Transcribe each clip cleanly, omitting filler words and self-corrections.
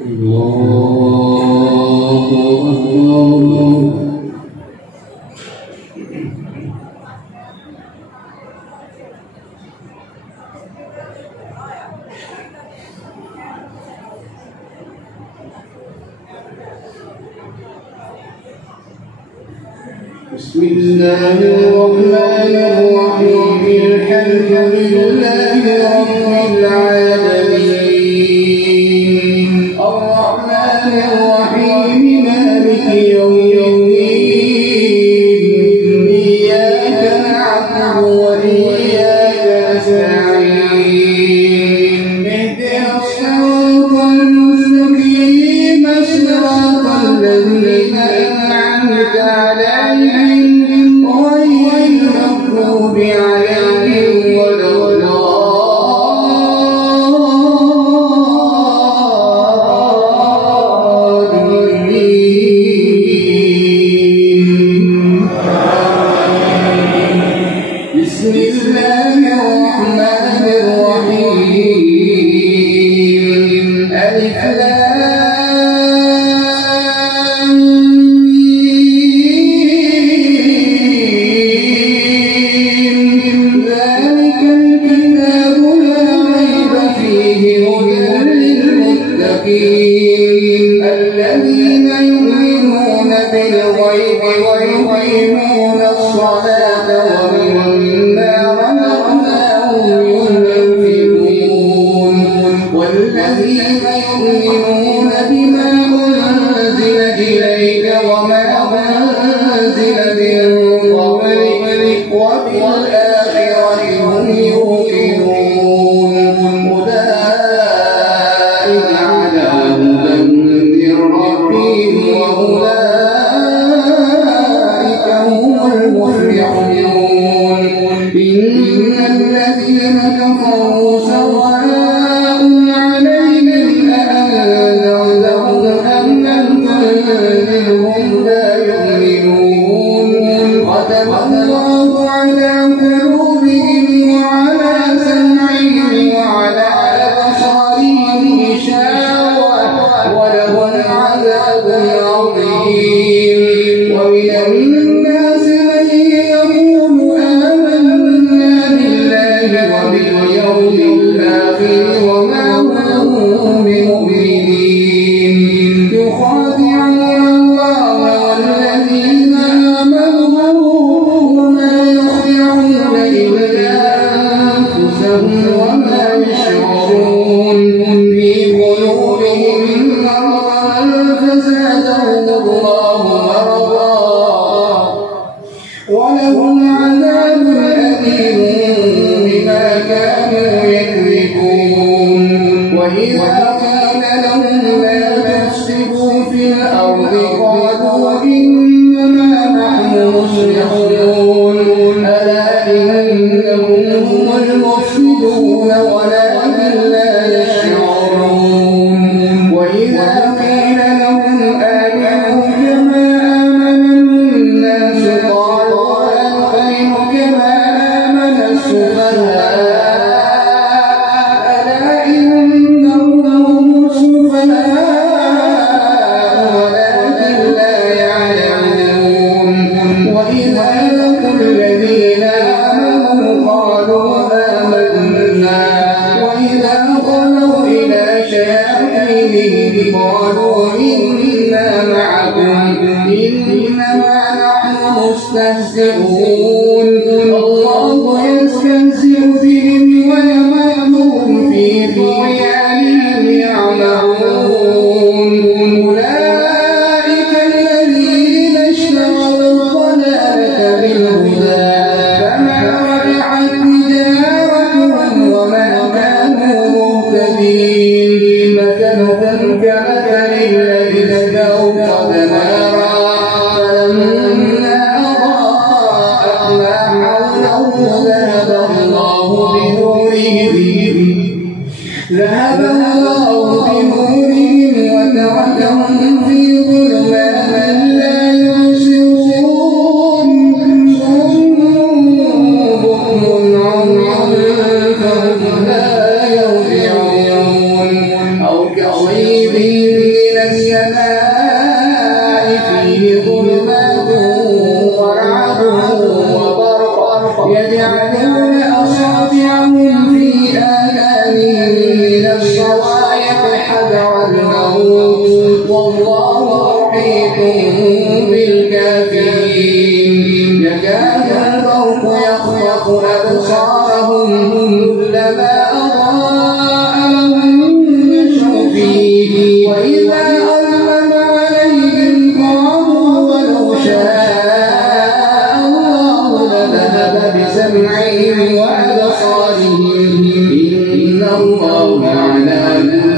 بسم الله الرحمن الرحيم الحمد لله رب العالمين الرحمن الرحيم مالك يوم الدين إياك نعبد وإياك نستعين اهدنا الصراط المستقيم صراط الذين أنعمت عليهم غير المغضوب عليهم ولا الضالين. بسم الله الرحمن الرحيم ألف الذين يؤمنون بالغيب ويقيمون الصلاة ومما رزقناهم ينفقون والذين يؤمنون بما أنزل إليك وما أنزل من قبلك وبالآخرة هم يوقنون أولئك على هدى من ربهم وأولئك هم المفلحون. إن الذين كفروا سواء عليهم أأنذرتهم أم لم تنذرهم لا يؤمنون. ختم الله على قلوبهم وعلى سمعهم وعلى أبصارهم غشاوة ولهم عذاب عظيم. ومن الناس من يقول آمنا بالله وباليوم الآخر وما هم بمؤمنين يخادعون الله والذين آمنوا وما يخدعون إلا أنفسهم وما يشعرون. في قلوبهم مرض فزادهم الله مرضا ولهم عذاب أليم بما كانوا يكذبون. وإذا قيل لهم لا تفسدوا في الأرض قالوا إنما نحن مصلحون ألا إنهم هم المفسدون ولكن لا يشعرون. وإذا قيل لهم آمنوا كما آمن الناس قالوا أنؤمن كما آمن السفهاء ألا إنهم هم السفهاء ولكن لا يعلمون. وإذا لقوا الذين آمنوا قالوا آمنا وإذا خلوا إلى شياطينهم قالوا إنا معكم إنما نحن مستهزئون. الله يستهزئ بهم ويمدهم في طغيانهم يعمهون. أولئك الذين اشتروا الضلالة بالهدى فما ربحت تجارتهم وما كانوا مهتدين. مثلهم كمثل الذي استوقد نارا فلما أضاءت ما حوله ذهب الله بنورهم وتركهم في ظلمات لا يبصرون. بكم عمي فهم لا يرجعون. أو كصيب السماء فيه ظلمات ورعد وبرق يجعلون أصابعهم في آذانهم من الصواعق حذر الموت والله محيط بالكافرين يكاد البرق يخطف أبصارهم كلما أضاء لهم مشوا فيه وإذا أظلم عليهم قالوا ولو شاء الله لذهب بسمعهم وأبصارهم إن الله على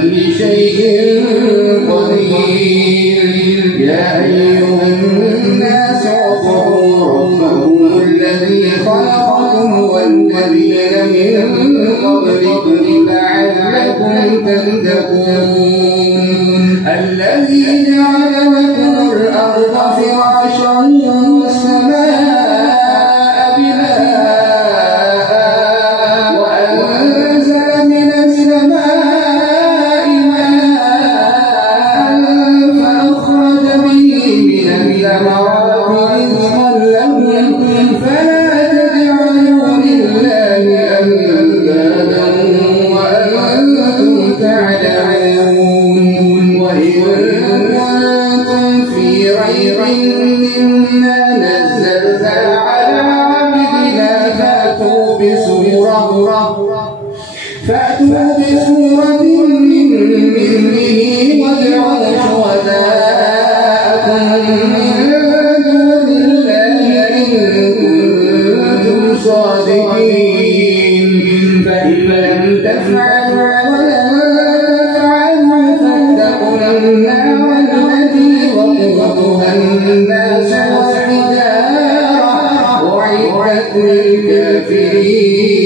كل شيء قدير يا أيها الناس اعبدوا ربكم الذي خلقكم والذين من قبلكم لعلكم تتقون الذي جعل لكم الأرض فراشا والسماء بناء وأنزل من السماء ماء فأخرج به من الثمرات رزقا لكم فلا تجعلوا لله أندادا وأنتم تعلمون وإن كنتم في ريب مما نزلنا على عبدنا فأتوا بسورة من مثله وادعوا شهداءكم من دون الله إن كنتم صادقين فإن لم تفعلوا ولن تفعلوا فاتقوا النار التي وقودها الناس والحجارة أعدت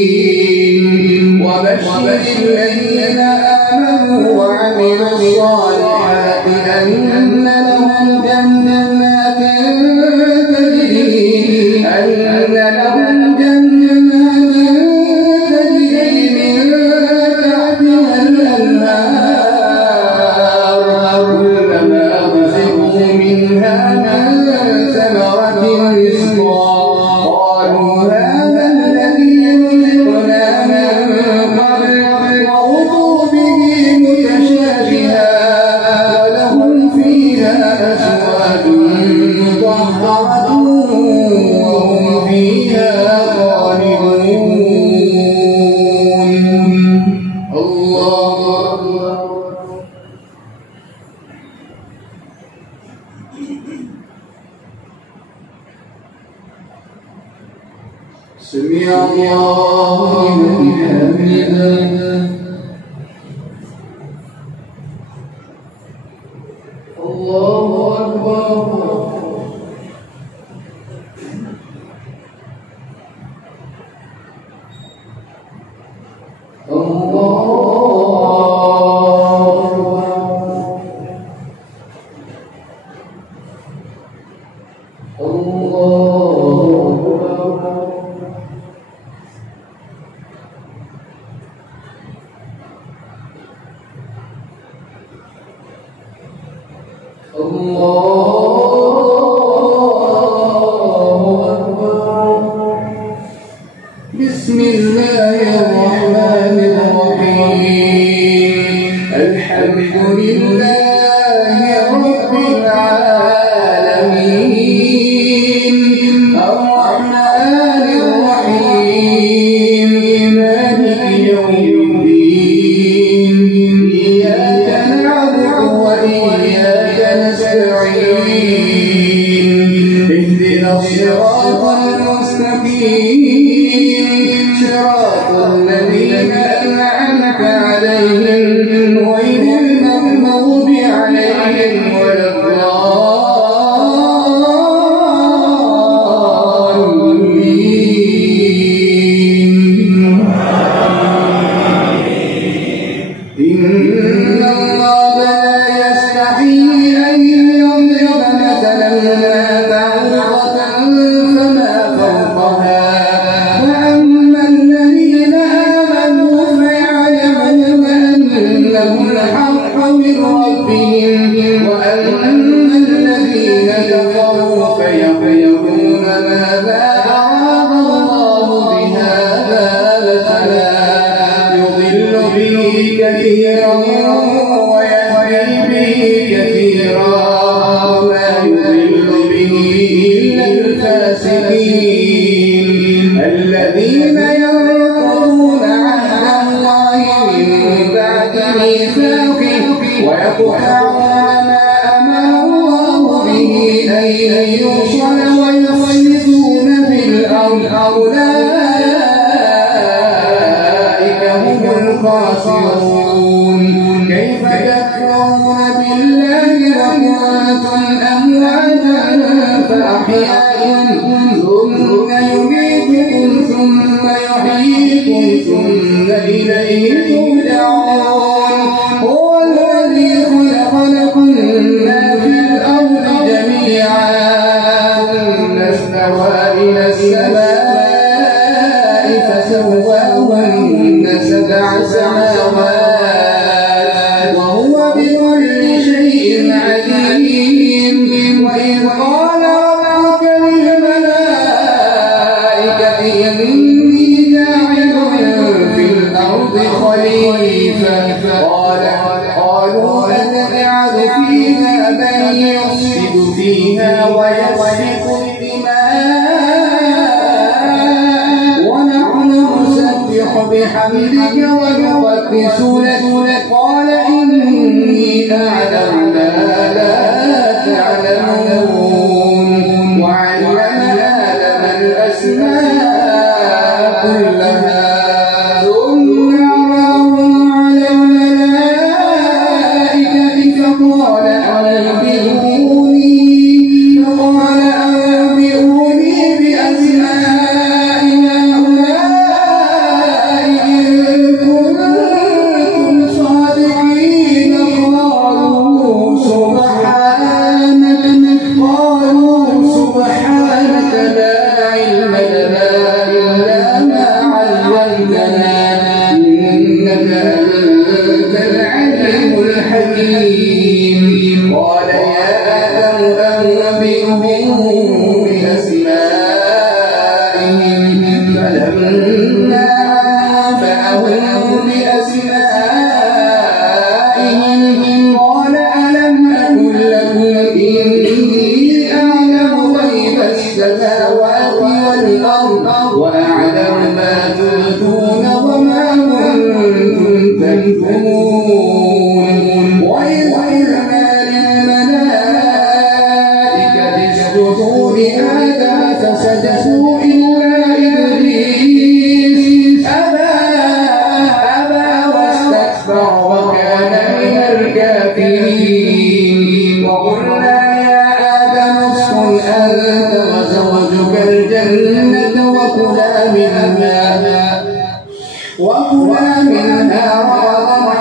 للكافرين وبشر الذين آمنوا وعملوا الصالحات أن لهم جنات تجري من تحتها الأنهار كلما رزقوا منها من ثمرة رزقا قالوا هذا الذي رزقنا من قبل وأتوا به متشابها ولهم فيها أزواج مطهرة وهم فيها خالدون الله أكبر سمع الله لمن حمده الله أكبر بسم الله الرحمن الرحيم الحمد لله رب العالمين الرحمن الرحيم مالك يوم الدين إياك نعبد وإياك نستعين اهدنا الصراط المستقيم صراط الذين أنعمت عليهم غير المغضوب عليهم ولا الضالين إن الله لا يستحيي أن يضرب مثلا ما بعوضة فما فوقها فأما الذين آمنوا فيعلمون أنه الحق من ربهم ربهم وأما الذين كفروا فيقولون ماذا أراد الله بهذا مثلا يضل به كثيرا ويهدي به كثيرا وما يضل به إلا الفاسقين الذين ينقضون عهد الله من بعد ميثاقه ويقطعون ما أمر الله به أن يوصل ويفسدون في الأرض أولئك هم الخاسرون كيف تكفرون بالله وكنتم أمواتا فأحياكم ثم يميتكم ثم يحييكم ثم إليه ترجعون هو الذي خلق لكم ما في الأرض جميعا ثم استوى إلى السماء فسواهن سبع سماوات وهو بكل شيء عليم وإذ قال ربك للملائكة إني جاعل في الأرض خليفة قالوا أتجعل فيها من يفسد فيها ويسفك الدماء ونحن نسبح بحمدك ونقدس لك قال إني أعلم ما لا تعلمون وعلم آدم الأسماء كلها ثم عرضهم على الملائكة فقال أنبئوني بأسماء هؤلاء إن كنتم صادقين قالوا سبحانك لا علم لنا إلا ما علمتنا إنك أنت العليم الحكيم قال يا آدم أنبئهم بأسمائهم فلما أنبأهم بأسمائهم قال ألم أقل لكم إني أعلم غيب السماوات والأرض وأعلم ما تبدون وما كنتم تكتمون وإذ قلنا للملائكة اسجدوا لآدم فسجدوا إلا إبليس أبى واستكبر وكان من الكافرين وقلنا يا آدم اسكن أنت وزوجك الجنة وكلا منها رغدا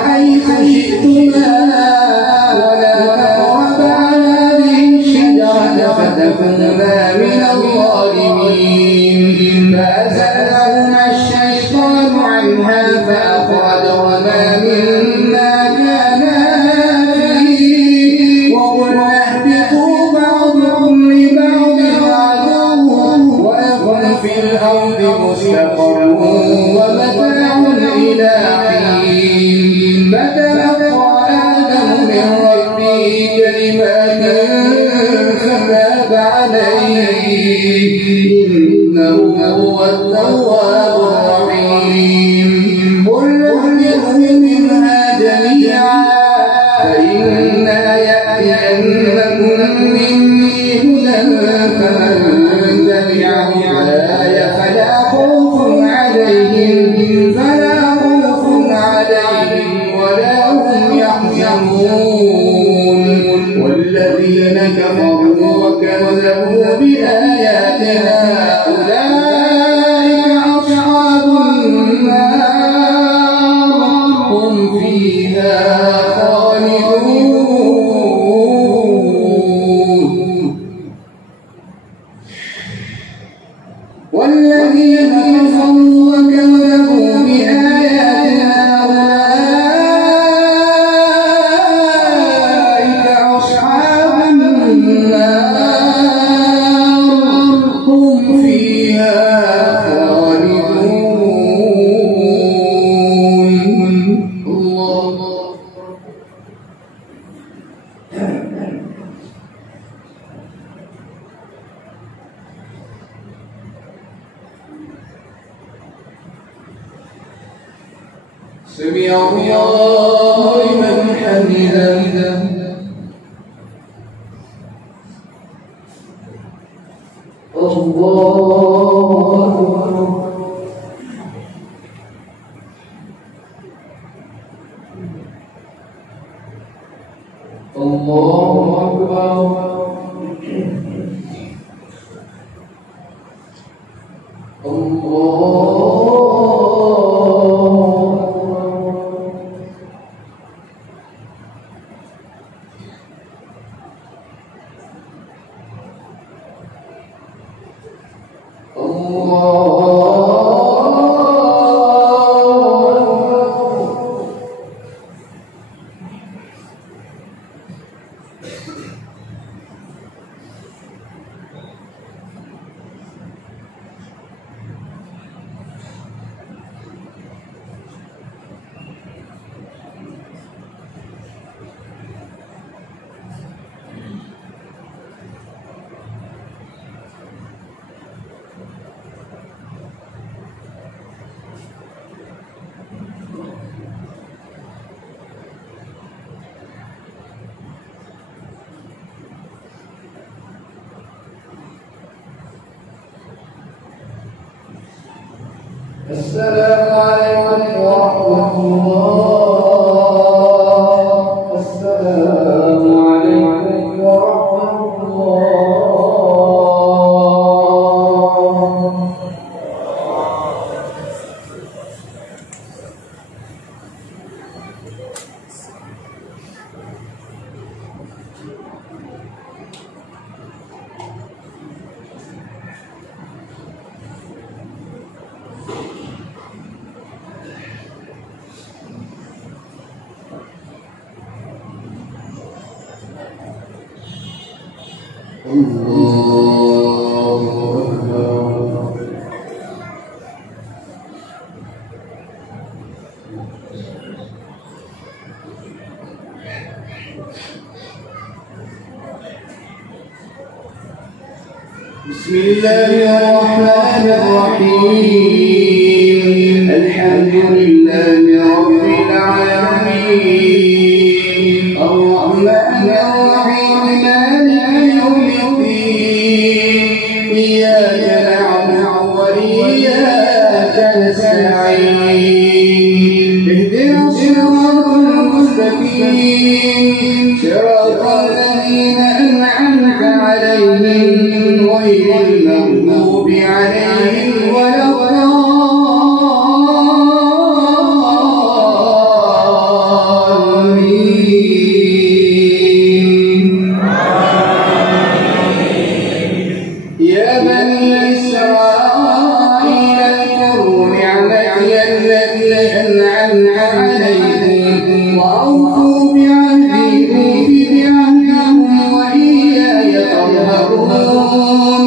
حيث شئتما ولا تقربا هذه الشجرة فتكونا من الظالمين فأزلهما الشيطان عنها فأخرجهما مما كانا فيه وقلنا اهبطوا بعضكم لبعض عدو ولكم في الأرض مستقر ومتاع إلى حين فتلقى آدم من ربه كلمات فتاب عليه إنه هو التواب الرحيم قل اهبطوا منها جميعا فإما يأتينكم مني هدى فمن تبع هداي فلا خوف عليهم ولا هم يحزنون والذين كفروا وكذبوا بآياتنا أولئك أصحاب النار هم فيها خالدون سمع الله لمن حمده. الله أكبر. السلام عليكم ورحمة الله. السلام عليكم ورحمة الله. بسم الله الرحمن الرحيم. الحمد لله رب العالمين، الرحمن الرحيم، مالك يوم الدين، إياك نعبد وإياك نستعين، اهدنا الصراط المستقيم، صراط الذين أنعمت عليهم غير المغضوب عليهم ولا الضالين. يا بني إسرائيل اذكروا نعمتي التي أنعمت عليكم وأوفوا بعهدي أوف بعهدكم وإياي فارهبون.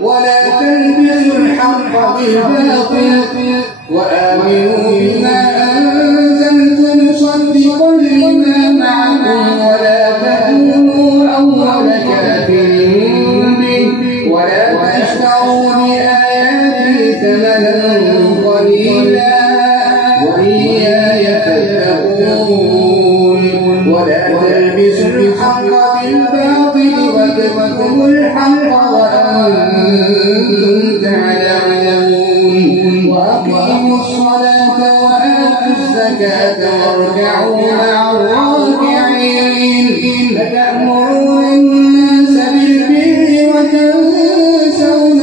ولا تلبسوا الحق بالباطل وآمنوا بما أنزلت مصدقا لما معكم ولا تكونوا أول كافر به ولا تشتروا بآياتي ثمنا قليلا وإياي فاتقون. ولا تلبسوا الحق بالباطل وتكتموا الحق وأنتم تعلمون. وأقيموا الصلاة وآتوا الزكاة واركعوا مع الراكعين. فتأمرون الناس بالبر وتنسون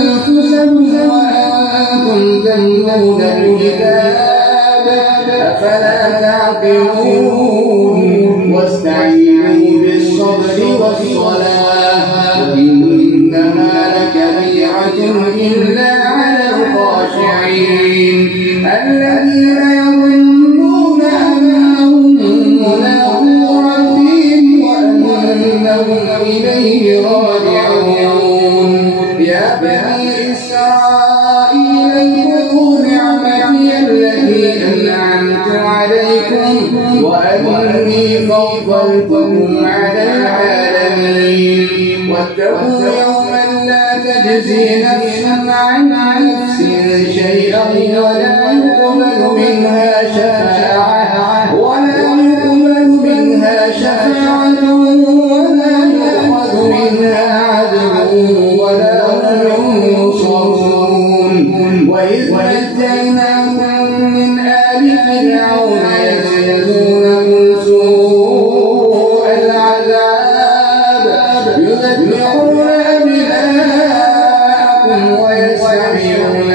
أنفسكم وأنتم تتلون الكتاب أفلا تعقلون. واستعينوا بالصبر والصلاة وإنها لكبيرة إلا على الخاشعين الذين يظنون أنهم ملاقو ربهم وأنهم إليه راجعون. يا بني إسرائيل اذكروا نعمتي التي أنعمت عليكم وأني فضلتكم على العالمين. واتقوا يوما لا تجزي نفس عن نفس شيئا ولا يقبل منها شفاعة ولا يؤخذ منها عدل ولا هم ينصرون وإذ نجيناكم من آل فرعون يسومونكم سوء العذاب يذبحون أبناءكم ويستحيون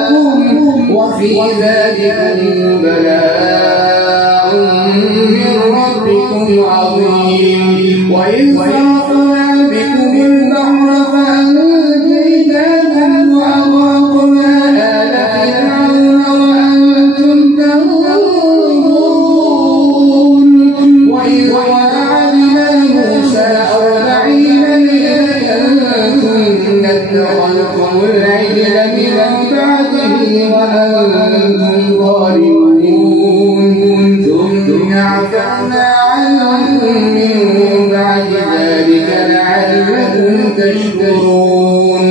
نساءكم وفي ذلكم بلاء من ربكم عظيم وإذ فرقنا بكم البحر فأنجيناكم وأغرقنا آل فرعون وأنتم تنظرون وإذ وعدنا موسى 40 ليلة ثم اتخذتم العجل من بعده وأنتم ظالمون ثم عفونا عنكم من بعد ذلك لعلكم تشكرون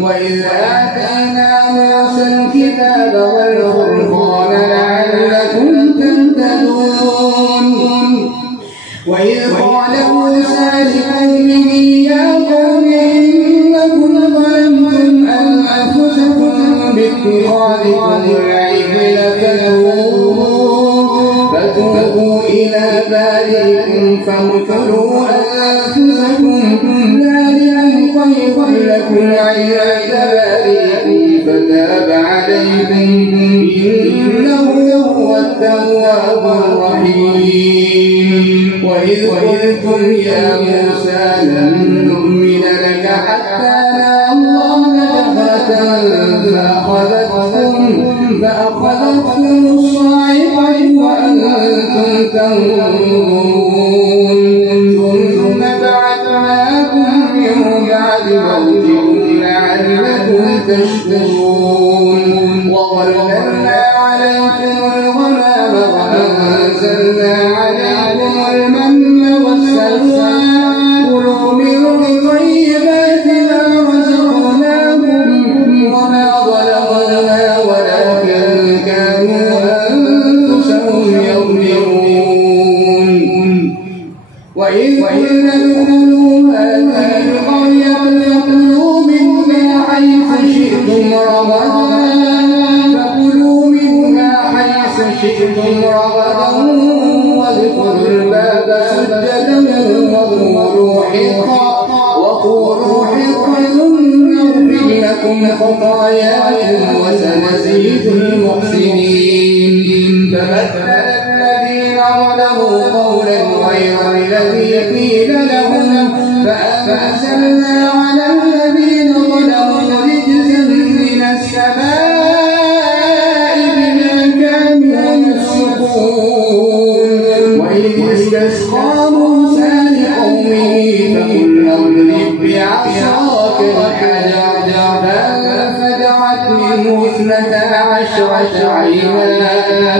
وإذ آتينا موسى الكتاب والفرقان لعلكم تهتدون وإذ قال موسى لقومه يا قوم إنكم ظلمتم أنفسكم باتخاذكم العجل فتوبوا إلى بارئكم فاقتلوا أنفسكم ذلكم خير لكم عند بارئكم فتاب عليكم إنه هو التواب الرحيم وإذ قلتم يا موسى لن نؤمن لك حتى نرى الله فأخذتكم الصاعقة وأنتم تنظرون ثم بعثناكم من بعد موتكم لعلكم تشكرون وظللنا عليكم الغمام وأنزلنا عليكم المن والسلوى كلوا من طيبات ما رزقناكم وما ظلمونا ولكن كانوا أنفسهم يظلمون وإذ قلنا ادخلوا هذه القرية فكلوا منها حيث شئتم رغدا وادخلوا الباب سجدا وقولوا حطة نغفر لكم خطاياكم وسنزيد المحسنين فبدل الذين ظلموا قولا غير الذي قيل لهم فأنزلنا على الذين ظلموا رجزا من السماء بما كانوا يفسقون وإذ استسقى موسى لقومه فقلنا اضرب بعصاك الحجر فانفجرت منه 12 عينا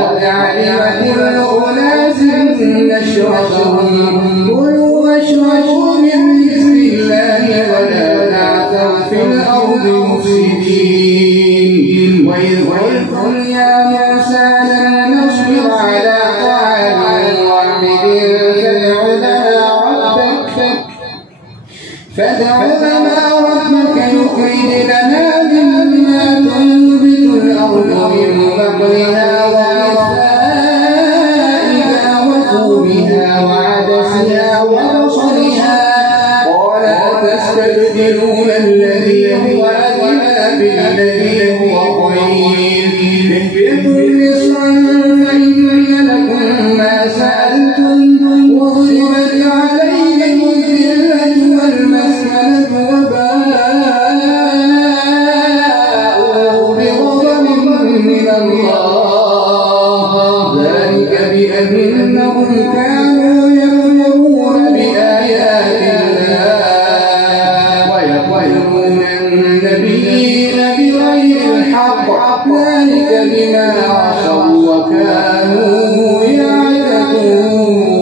قد علم كل أناس مشربهم كلوا واشربوا من رزق الله ولا تعثوا في الأرض مفسدين وإذ قلتم يا موسى لن نصبر على طعام واحد فادع لنا ربك يخرج لنا مما تنبت الأرض من بقلها وقثائها وثومها وعدسها وبصلها قال أتستبدلون الذي هو أدنى بالذي هو خير اهبطوا مصرا فإن لكم ما سألتم وضربت عليهم الذلة والمسكنة وباءوا بغضب من الله ذلك بأنهم كانوا يكفرون بآيات الله ويقتلون النبيين بغير الحق ذلك بما عصوا وكانوا يعتدون.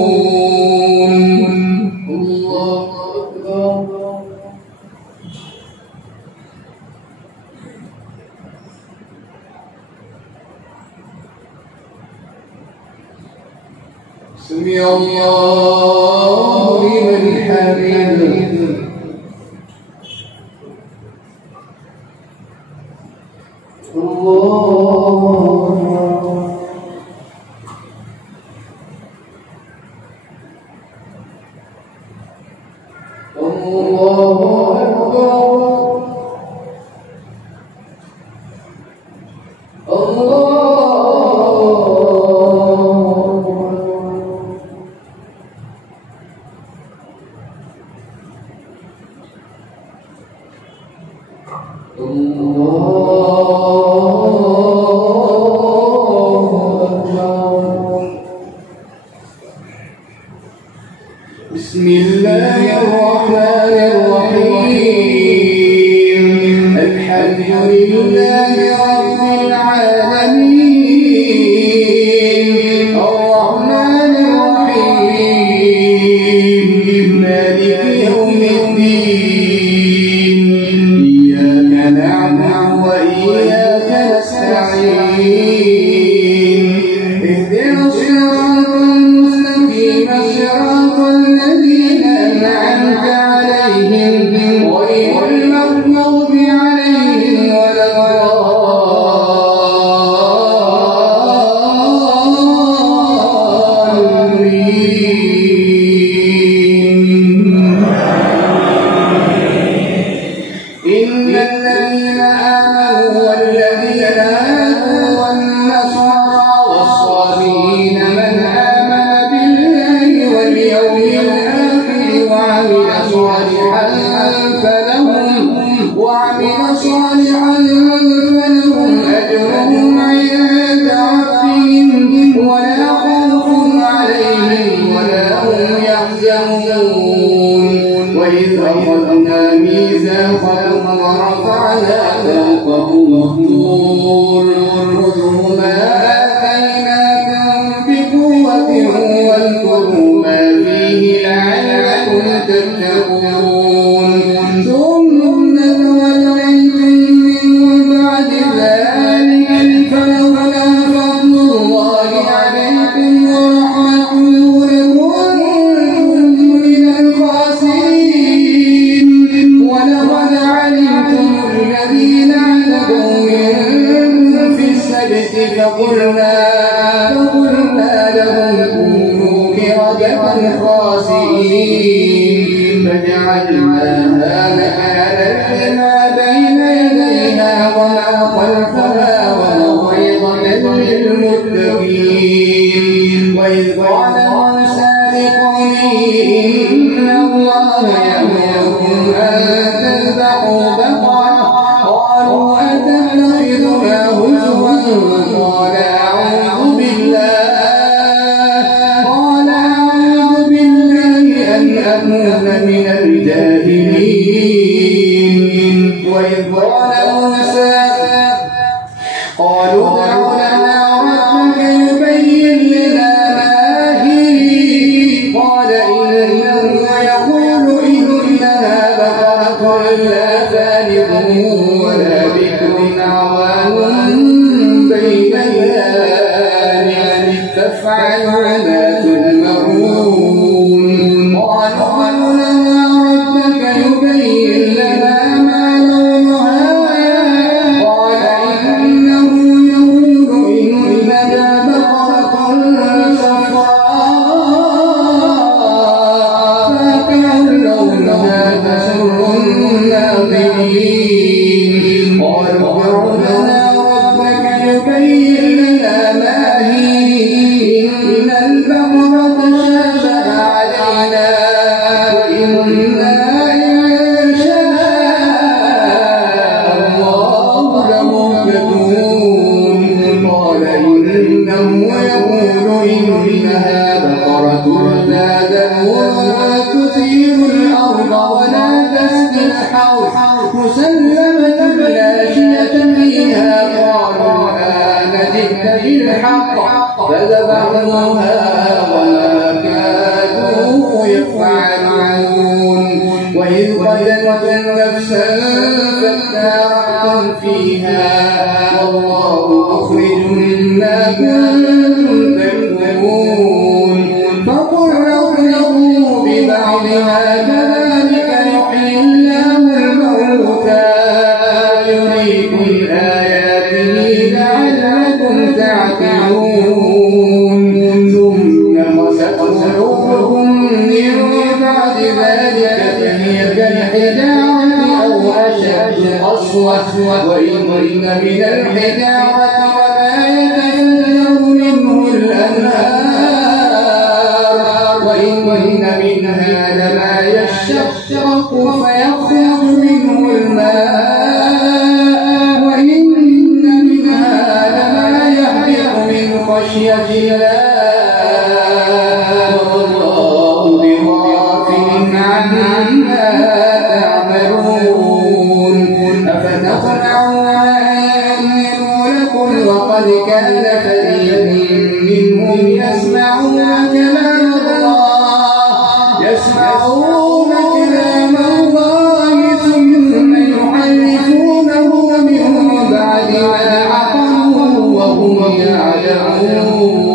الله أكبر. سمع الله لمن حمده. بسم الله الرحمن الرحيم. الحمد لله رب العالمين الرحمن الرحيم مالك يوم الدين إياك نعبد وإياك نستعين اهدنا الصراط المستقيم صراط الذين أنعمت عليهم غير المغضوب عليهم ولا الضالين. إن الذين آمنوا والذين هادوا والنصارى والصابئين من آمن بالله واليوم الآخر وعمل صالحا فلهم أجرهم عند ربهم ولا خوف عليهم ولا هم يحزنون. وإذ أخذنا ميثاقكم ورفعنا فوقكم الطور خذوا ما آتيناكم بقوة واذكروا ما فيه لعلكم تتقون. ثم توليتم من بعد ذلك فلولا فضل الله عليكم ورحمته لكنتم من الخاسرين. ولقد علمتم الذين اعتدوا منكم في السبت فقلنا لهم كونوا قردة خاسئين فجعلناها نكالا لما بين يديها وما خلفها وموعظة للمتقين. وإذ قال موسى لقومه إن الله يأمركم أن تذبحوا بقرة قالوا أتتخذنا هزوا قال أعوذ بالله أن أكون من الجاهلين. وإذ قال موسى قالوا ادع لنا ربك يبين لنا ما هي قال إنه يقول إنها بقرة لا فارغ ولا بكر عوان بين ذلك فافعلوا ما تؤمرون. قالوا لنا ربك يبين لنا ما لونها قال إنه يقول إنها بقرة صفراء فاقع لونها تسر الناظرين. قالوا ادع لنا ربك يبين لنا ما هي إن البقرة شابه علينا وإنا إن شاء الله لمهتدون. قال إنه يقول إنها بقرة لا ذلول تثير الأرض ولا تسقي الحوض مسلمة لا شية فيها. قالوا الآن جئت بالحق فذبحوها وما كادوا يفعلون. وإذ قتلتم نفسا فادارأتم فيها والله مخرج ما كنتم تكتمون. ذلك فهي كالحجارة أو أشد قسوة وإن من الحجارة وما يتفجر منه الأنهار وإن منها لما يشقق فيخرج منه الماء وإن منها لما يهبط من خشية الله والله بغافل عما تعملون أفتطمعون أن يؤمنوا لكم وقد كان فريق منهم يسمعون كلام الله ثم يحرفونه من بعد ما عقلوه وهم يعلمون